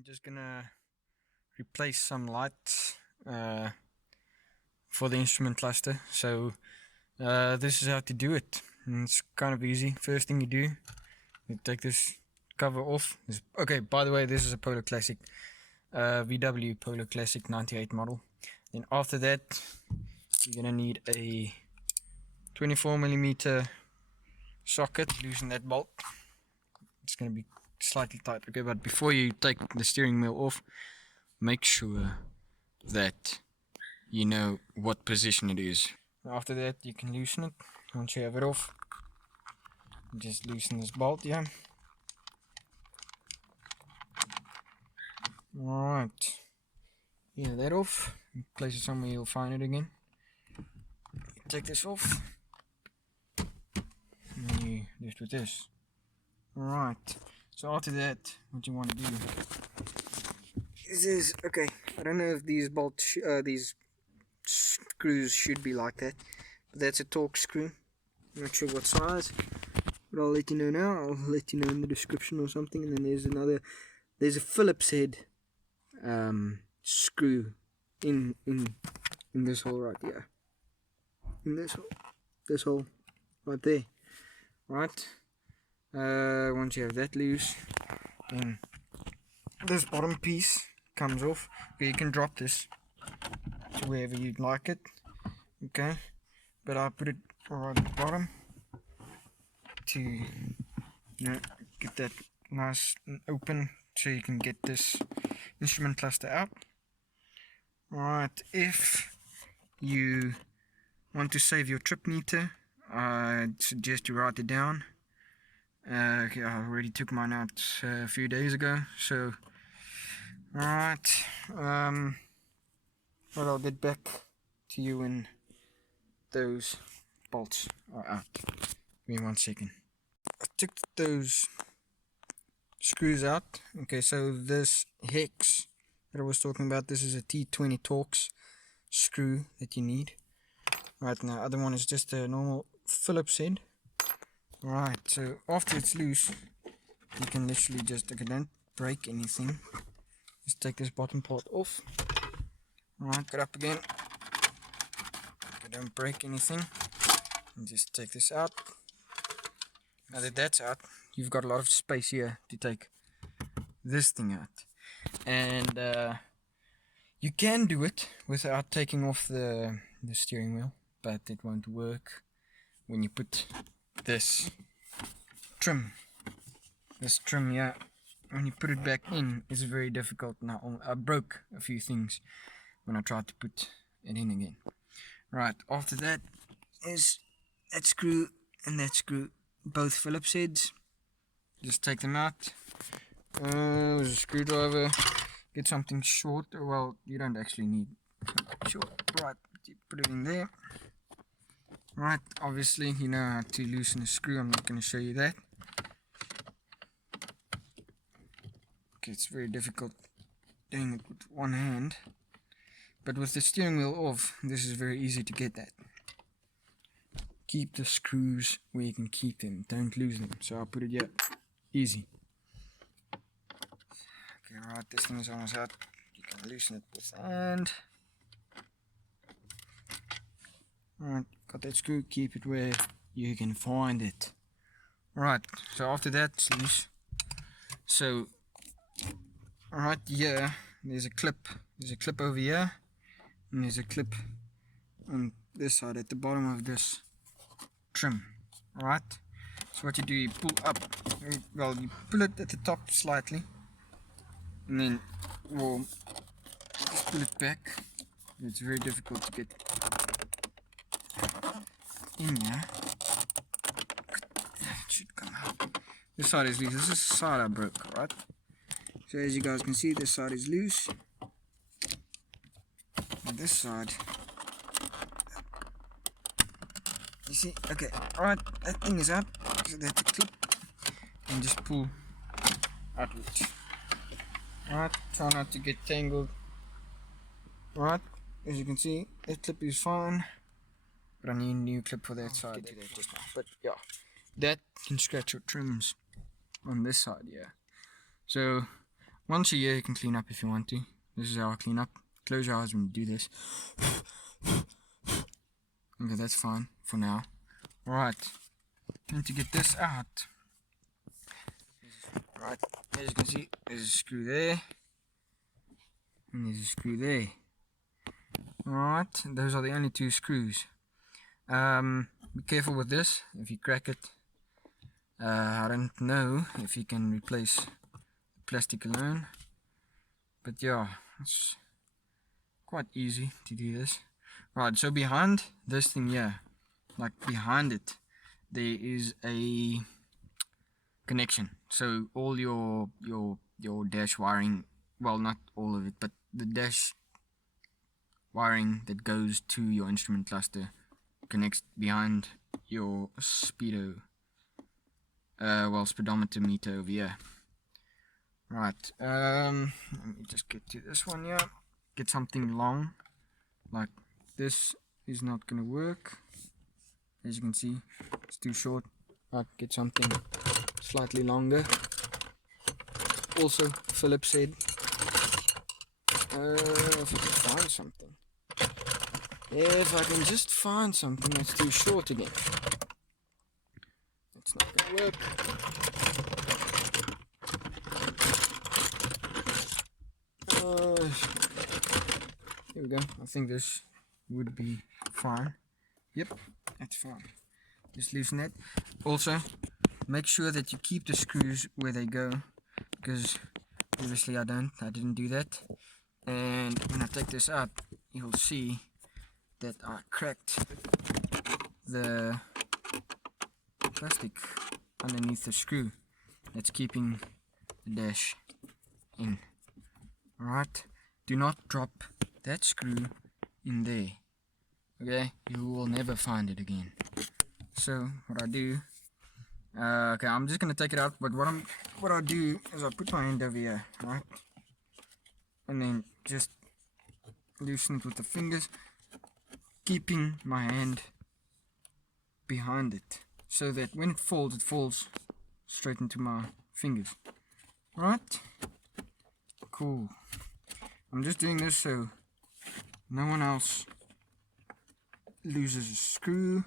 I'm just gonna replace some lights for the instrument cluster. So this is how to do it. And it's kind of easy. First thing you do, you take this cover off. Okay, by the way, this is a Polo Classic, VW Polo Classic 98 model. Then after that, you're gonna need a 24mm socket. Loosen that bolt. It's gonna be slightly tight. Okay, but before you take the steering wheel off, make sure that you know what position it is. After that, you can loosen it. Once you have it off, just loosen this bolt here. Alright, yeah, that off. Place it somewhere you'll find it again. Take this off, and then you left with this. Alright, so after that, what you want to do is this. Okay, I don't know if these these screws should be like that, but that's a Torx screw. I'm not sure what size, but I'll let you know now. I'll let you know in the description or something. And then there's a Phillips head screw in this hole right here, in this hole right there. Right. Once you have that loose, then this bottom piece comes off. Okay, you can drop this to wherever you'd like it. Okay, but I put it right at the bottom to get that nice and open, so you can get this instrument cluster out. Alright, if you want to save your trip meter, I suggest you write it down. Okay, I already took mine out a few days ago, so alright, but I'll get back to you when those bolts are out. Give me 1 second. I took those screws out. Okay, so this hex that I was talking about, this is a T20 Torx screw that you need. Right, now, other one is just a normal Phillips head. Right, so after it's loose, you can literally just, okay, don't break anything. Just take this bottom part off. Right, get up again. Okay, don't break anything. And just take this out. Now that that's out, you've got a lot of space here to take this thing out. And you can do it without taking off the steering wheel, but it won't work when you put this trim here. When you put it back in, it's very difficult. Now I broke a few things when I tried to put it in again. Right, after that is that screw and that screw, both Phillips heads. Just take them out with a screwdriver. Get something short. Well, you don't actually need short. Right, you put it in there. Right, obviously you know how to loosen a screw. I'm not going to show you that. Okay, it's very difficult doing it with one hand, but with the steering wheel off, this is very easy to get that. Keep the screws where you can keep them, don't lose them. So I'll put it here, easy. Okay, right, this thing is almost out. You can loosen it with hand. Alright, got that screw, keep it where you can find it. Right, so after that, it's loose. So, right here, there's a clip over here, and there's a clip on this side at the bottom of this trim. Alright, so what you do, you pull up, well, you pull it at the top slightly, and then we'll just pull it back. It's very difficult to get in here. It should come out. This side is loose. This is the side I broke, right? So as you guys can see, this side is loose. And this side, you see, okay, alright, that thing is out. So that's a clip. And just pull outwards. Alright, try not to get tangled. Alright, as you can see, that clip is fine. But I need a new clip for that side. Get to that just now. But yeah, that can scratch your trims on this side, yeah. So once a year you can clean up if you want to. This is how I clean up. Close your eyes when you do this. Okay, that's fine for now. Alright, and to get this out, right, as you can see, there's a screw there, and there's a screw there. Alright, those are the only two screws. Be careful with this. If you crack it, I don't know if you can replace the plastic alone, but yeah, it's quite easy to do this. Right, so behind this thing here, like behind it, there is a connection. So all your dash wiring, well, not all of it, but the dash wiring that goes to your instrument cluster connects behind your speedometer meter over here. Right, let me just get to this one here. Get something long, like this is not gonna work. As you can see, it's too short. Right, get something slightly longer. Also, Philip said, if I can find something. If I can just find something that's too short again. It's not gonna work. Here we go. I think this would be fine. Yep, that's fine. Just loosen it. Also, make sure that you keep the screws where they go, because obviously I didn't do that. And when I take this out, you'll see that I cracked the plastic underneath the screw that's keeping the dash in. Alright, do not drop that screw in there. Okay, you will never find it again. So what I do, okay, I'm just gonna take it out, but what I do is I put my hand over here, right, and then just loosen it with the fingers, keeping my hand behind it, so that when it falls straight into my fingers. Right? Cool. I'm just doing this so no one else loses a screw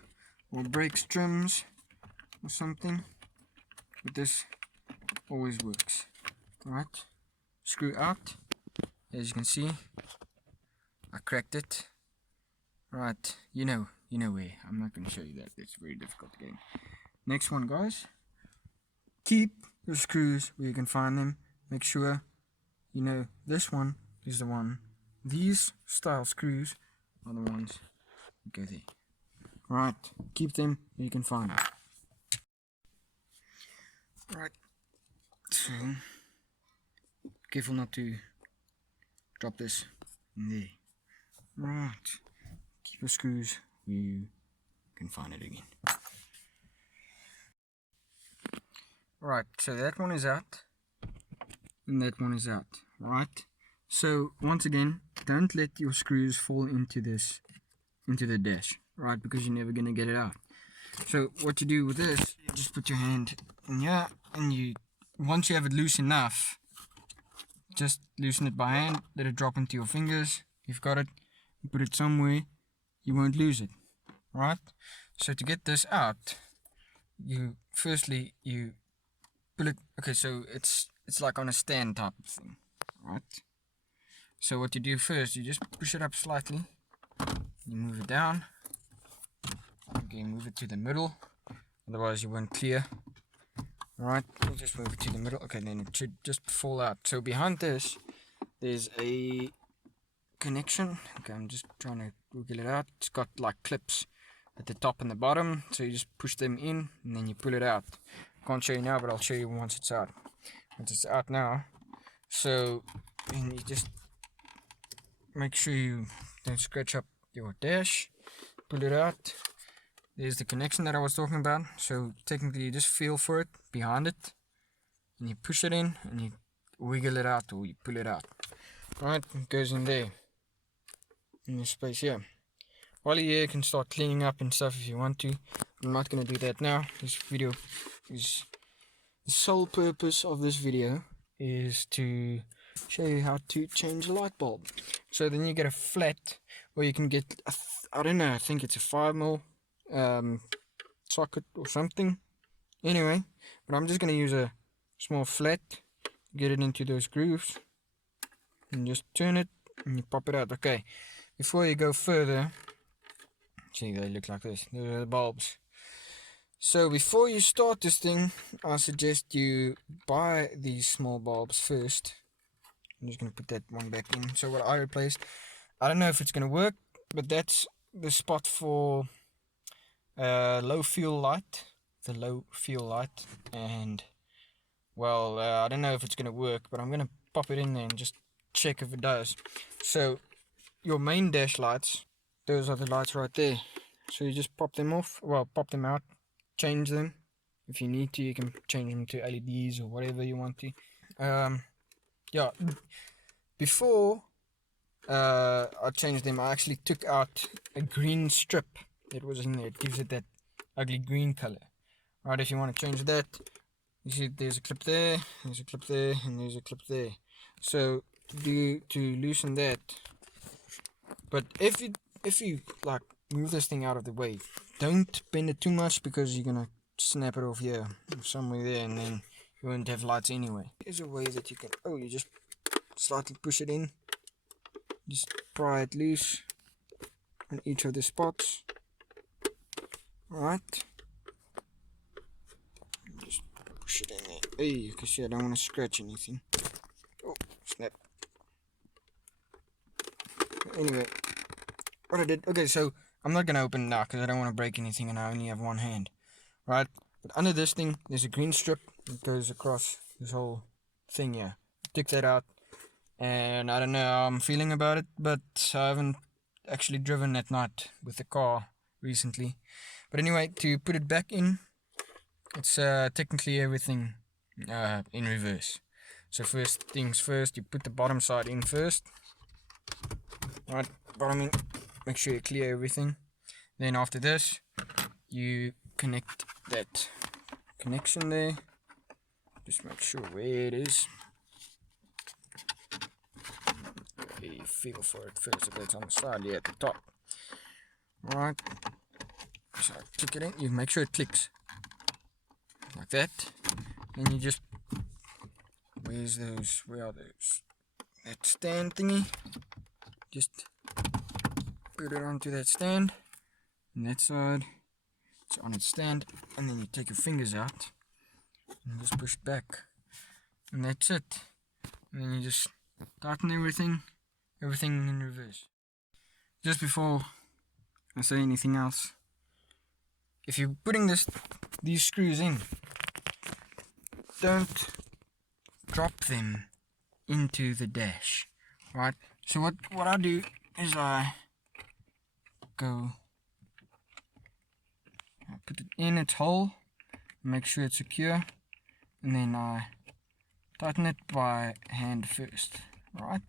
or breaks trims or something, but this always works. Right, screw out. As you can see, I cracked it. Right, you know where. I'm not going to show you that, it's very difficult again. Next one, guys, keep your screws where you can find them. Make sure you know this one is the one. These style screws are the ones that go there. Right, keep them where you can find them. Right, so careful not to drop this in there. Right, keep your screws where you can find it again. Right, so that one is out and that one is out. Right, so once again, don't let your screws fall into the dash, right, because you're never going to get it out. So what you do with this, you just put your hand in here, and once you have it loose enough, just loosen it by hand, let it drop into your fingers. You've got it, you put it somewhere, you won't lose it. Right, so to get this out, you pull it. Okay, so it's like on a stand type of thing. Right, so what you do first, you just push it up slightly, you move it down. Okay, move it to the middle, otherwise you won't clear. Alright, you just move it to the middle. Okay, then it should just fall out. So behind this, there's a connection. Okay, I'm just trying to wiggle it out. It's got like clips at the top and the bottom, so you just push them in and then you pull it out. Can't show you now, but I'll show you once it's out. Once it's out now, so then you just make sure you don't scratch up your dash. Pull it out. There's the connection that I was talking about. So technically you just feel for it behind it and you push it in and you wiggle it out, or you pull it out. Right, it goes in there, in this space here. While you're here, you can start cleaning up and stuff if you want to. I'm not going to do that now. This video is, the sole purpose of this video is to show you how to change a light bulb. So then you get a flat, or you can get I don't know, I think it's a 5mm socket or something. Anyway, but I'm just gonna use a small flat, get it into those grooves, and just turn it and you pop it out. Okay, before you go further, see, they look like this. Those are the bulbs. So before you start this thing, I suggest you buy these small bulbs first. I'm just gonna put that one back in. So what I replaced, I don't know if it's gonna work, but that's the spot for low fuel light, the low fuel light, and well, I don't know if it's gonna work, but I'm gonna pop it in there and just check if it does. So your main dash lights, those are the lights right there. So you just pop them off, well, pop them out, change them. If you need to, you can change them to LEDs or whatever you want to. Yeah, before I changed them, I actually took out a green strip that was in there. It gives it that ugly green color. Right, if you want to change that, you see there's a clip there, there's a clip there, and there's a clip there. So to loosen that, but if you like move this thing out of the way, don't bend it too much because you're gonna snap it off here or somewhere there, and then you won't have lights anyway. There's a way that you can, you just slightly push it in, just pry it loose on each of the spots. Alright, just push it in there. Hey, you can see I don't want to scratch anything. Oh, snap. Anyway, what I did, okay, so I'm not gonna open it now because I don't want to break anything and I only have one hand. Right, but under this thing there's a green strip that goes across this whole thing here. Take that out, and I don't know how I'm feeling about it, but I haven't actually driven at night with the car recently. But anyway, to put it back in, it's technically everything in reverse. So first things first, you put the bottom side in first. Right, bottom in, make sure you clear everything. Then after this, you connect that connection there. Just make sure where it is. Okay, feel for it first if it's on the side, yeah, at the top. Right, so click it in, you make sure it clicks like that. Then you just, where are those, that stand thingy, just put it onto that stand, and that side it's on its stand, and then you take your fingers out and just push back, and that's it. And then you just tighten everything in reverse. Just before I say anything else, if you're putting these screws in, don't drop them into the dash, right? So what I do is I put it in its hole, make sure it's secure, and then I tighten it by hand first, right?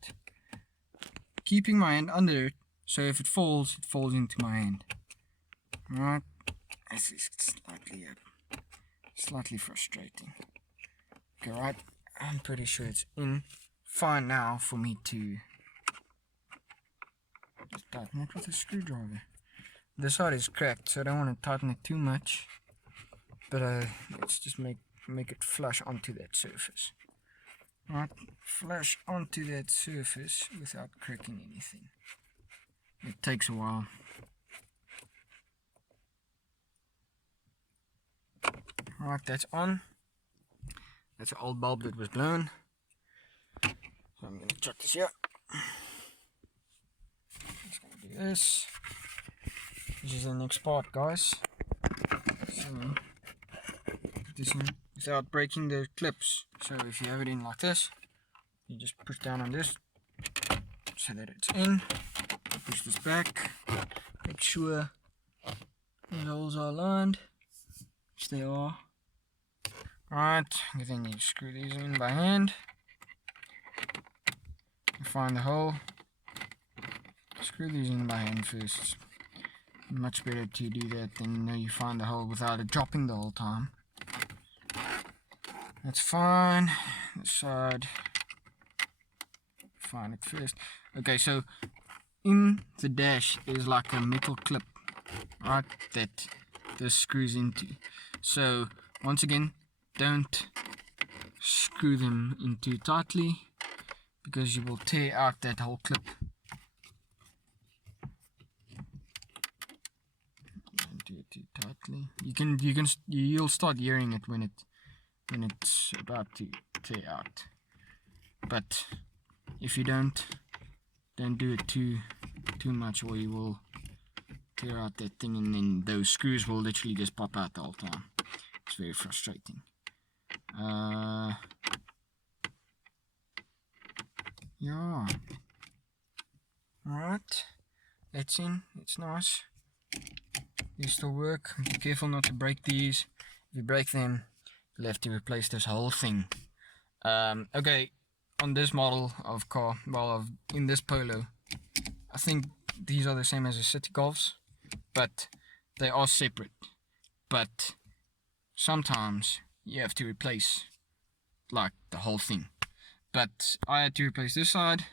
Keeping my hand under it, so if it falls into my hand. Right? This is slightly frustrating. Okay, right? I'm pretty sure it's in fine now for me to just tighten it with a screwdriver. This side is cracked, so I don't want to tighten it too much. But let's just make it flush onto that surface. Right, flush onto that surface without cracking anything. It takes a while. Right, that's on. That's an old bulb that was blown. So I'm going to chuck this here. Just going to do this. This is the next part, guys. So, put this in without breaking the clips. So if you have it in like this, you just push down on this so that it's in. Push this back, make sure the holes are aligned, which they are. Right, and then you screw these in by hand. You find the hole, screw these in by hand first. Much better to do that than you find the hole without it dropping the whole time. That's fine. This side, find it first. Okay, so in the dash is like a metal clip, right, that this screws into. So once again, don't screw them in too tightly because you will tear out that whole clip. Don't do it too tightly. You'll start hearing it when it's about to tear out. But if you don't do it too much, or you will tear out that thing, and then those screws will literally just pop out the whole time. It's very frustrating. Yeah. Alright, that's in. It's nice. These still work. Be careful not to break these. If you break them, you'll have to replace this whole thing. Okay, on this model of car, well, in this Polo, I think these are the same as the City Golfs, but they are separate. But sometimes you have to replace like the whole thing. But I had to replace this side,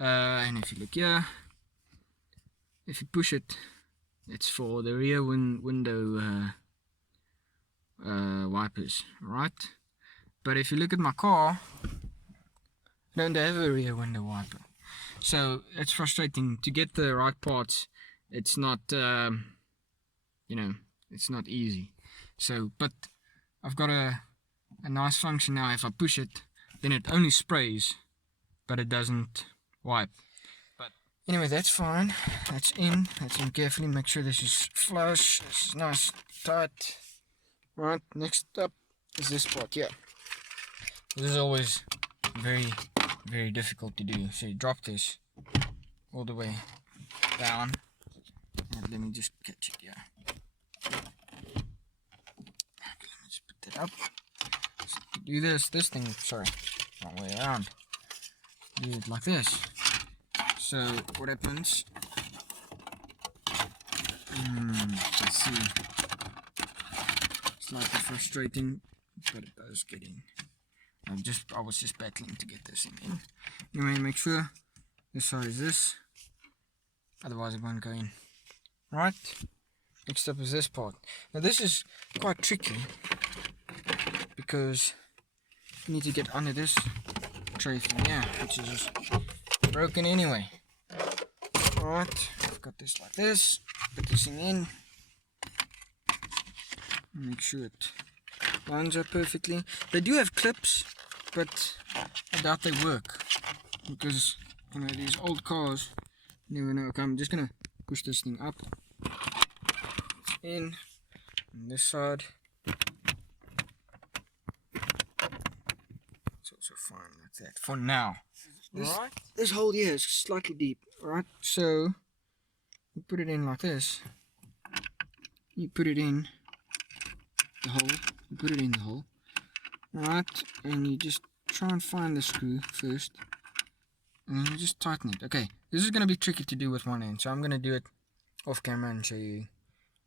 and if you look here, if you push it, it's for the rear window wipers, right? But if you look at my car, I don't have a rear window wiper, so it's frustrating to get the right parts. It's not, it's not easy. So, but I've got a nice function now. If I push it, then it only sprays, but it doesn't wipe. But anyway, that's fine. That's in carefully. Make sure this is flush. This is nice, tight. Right, next up is this part here. This is always very, very difficult to do. So you drop this all the way down. And let me just catch it here. Okay, let me just put that up. So do this thing, sorry, wrong way around. Do it like this. So what happens? Let's see. Slightly frustrating, but it does get in. I was just battling to get this thing in. Anyway, make sure this side is this, otherwise it won't go in. Right, next up is this part. Now this is quite tricky because you need to get under this tray thing here, which is just broken anyway. Alright, I've got this like this. Put this thing in. Make sure it lines up perfectly. They do have clips, but I doubt they work because these old cars, you never know. Okay, I'm just gonna push this thing up in on this side. It's also fine like that for now. This hole here is slightly deep, right? So you put it in like this. You put it in the hole. You put it in the hole, right? And you just try and find the screw first, and you just tighten it. Okay, this is gonna be tricky to do with one hand, so I'm gonna do it off camera and show you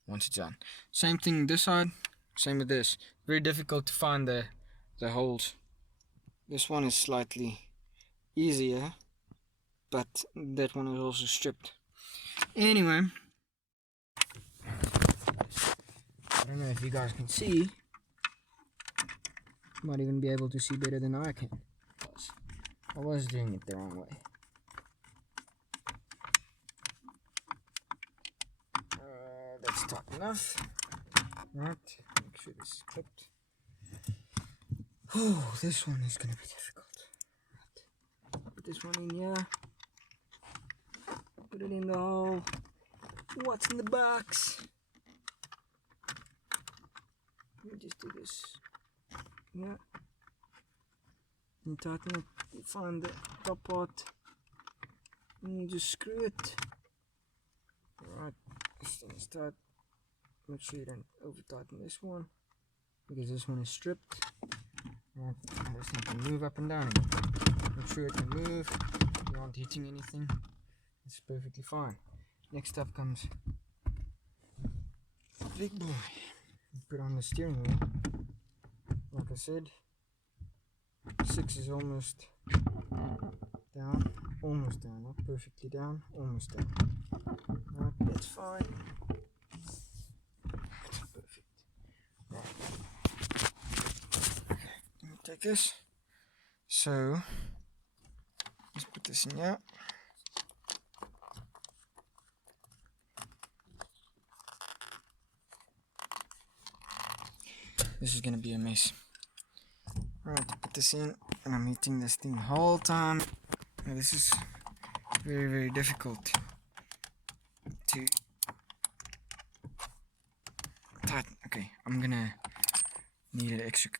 once it's done. Same thing this side, same with this. Very difficult to find the holes. This one is slightly easier, but that one is also stripped. Anyway, I don't know if you guys can see. Might even be able to see better than I can. I was doing it the wrong way. That's tight enough. Right, make sure this is clipped. Oh, this one is gonna be difficult. Right. Put this one in here. Put it in the hole. What's in the box? Let me just do this. Yeah. And tighten it. You find the top part. And you just screw it. Alright, this thing is tight. Make sure you don't over tighten this one, because this one is stripped. Right, this thing can move up and down. Make sure it can move. You aren't hitting anything. It's perfectly fine. Next up comes big boy. Put on the steering wheel. Like I said, 6 is almost almost down, not perfectly down, almost down. Right, that's fine. That's perfect. Right. Okay, let me take this. So let's put this in here. This is gonna be a mess. Alright, put this in, and I'm hitting this thing the whole time. Now this is very, very difficult to tighten. Okay, I'm gonna need an extra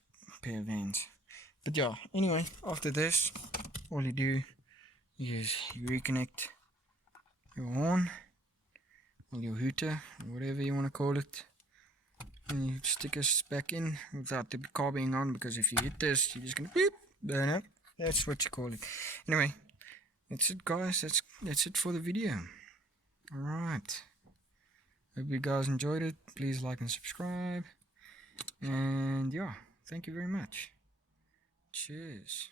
pair of hands. But yeah, anyway, after this, all you do is you reconnect your horn, or your hooter, or whatever you want to call it. And you stick this back in without the car being on, because if you hit this, you're just gonna beep, burn up. That's what you call it. Anyway, that's it, guys. That's it for the video. Alright. Hope you guys enjoyed it. Please like and subscribe. And yeah, thank you very much. Cheers.